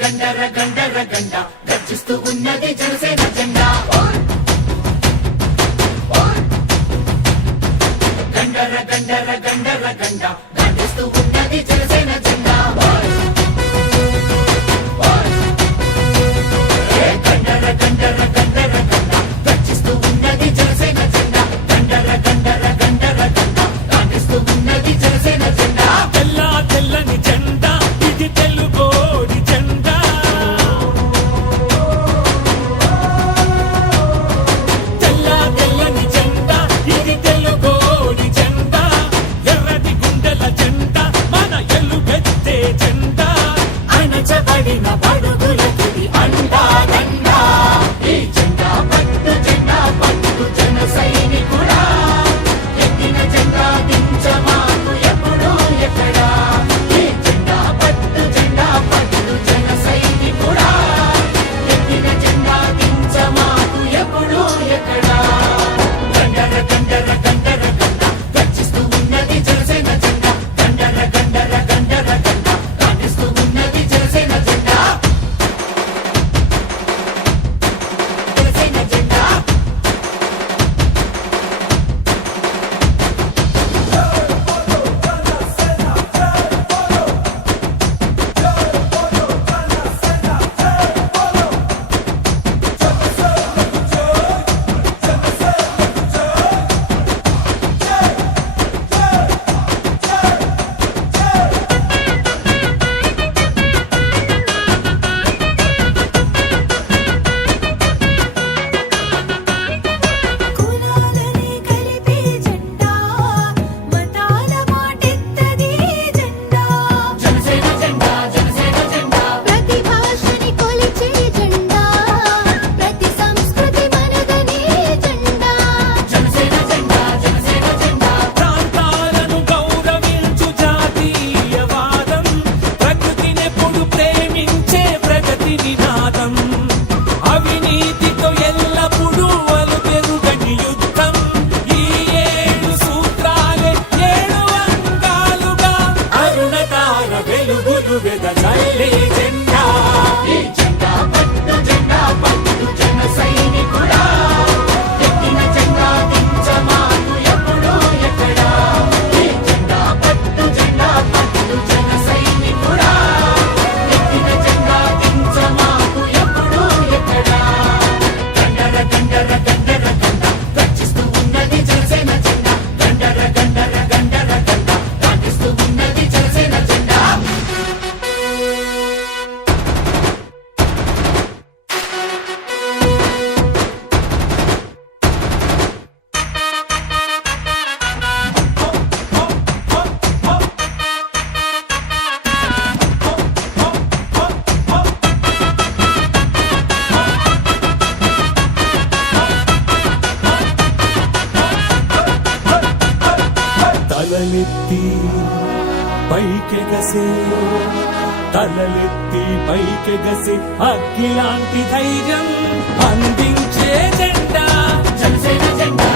గండర గండ గర్జిస్తూ ఉన్నది జనసేన జెండా గండర గండ గర్జిస్తూ ఉన్నది జనసేన జెండా గండర గండ గర్జిస్తూ ఉన్నది జనసేన జెండా గండర గండ గర్జిస్తూ ఉన్నది జనసేన జెండా తెల్లని జెండా ఇది తెలుగోడి జెండా తెల్లని జెండా ఇది తెలుగోడి జెండా ఎర్రటి గుండెల జెండా మన ఎలుగెత్తే జెండా అణచబడిన బడుగులకి అండా దండా ఈ జెండా పట్టు జన సైనికుడా ఎత్తిన జెండా దించమాకు ఎప్పుడు ఎక్కడా ఈ జెండా పట్టు జన సైనికుడా ఎత్తిన జెండా దించమాకు ఎప్పుడు ఎక్కడా గండర గండ గర్జిస్తూ ఉన్నది జనసేన జెండా గండర గండ కాండిస్తూ ఉన్నది జనసేన జెండా జనసేన జెండా కులాలని కలిపే జెండా మతాల మాటెత్తది జెండా జనసేన జెండా ప్రతి భాషని కొలిచే జెండా ప్రతి సంస్కృతి మనదనే జెండా జనసేన జెండా ప్రాంతాలను గౌరవించు జాతీయవాదం ప్రకృతినెప్పుడు ప్రేమించే ప్రగతి నినాదం అవినీతితో ఎల్లప్పుడూ అలుపెరుగని యుద్ధం ఈ 7 సూత్రాలే 7 అంగాలుగా అరుణతార వెలుగులు వెదజల్లే జెండా ఈ జెండా పట్టు జన సైనికుడా ఎత్తిన జెండా దించమాకు ఎప్పుడు ఎక్కడా ఈ జెండా పట్టు జన సైనికుడా ఎత్తిన జెండా దించమాకు ఎప్పుడు ఎక్కడా గండర గండ గర్జిస్తూ ఉన్నది జనసేన జెండా గండర గండ కాండిస్తూ ఉన్నది జనసేన జెండా తలలెత్తి పైకెగసే తలలెత్తి పైకెగసే అగ్గిలాంటి ధైర్యం అందించే జెండా జనసేన జెండా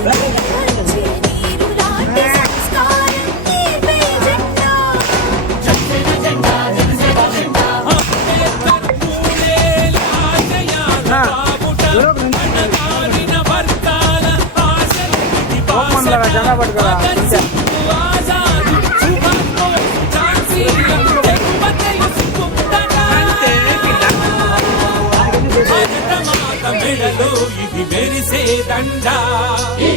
తలచి నీరు లాంటి సంస్కారం నీపే జెండా జనసేన జెండా అంబేద్కర్ మూడేళ్ళ ఆశయాల బావుట అణగారిన వర్గాల ఆశలకి జెండా పట్టుకోరా ఆజాద్ సుభాష్ బోస్ ఝాన్సీ భారత మాత మెడలో ఇది మెరిసే దండా ఈ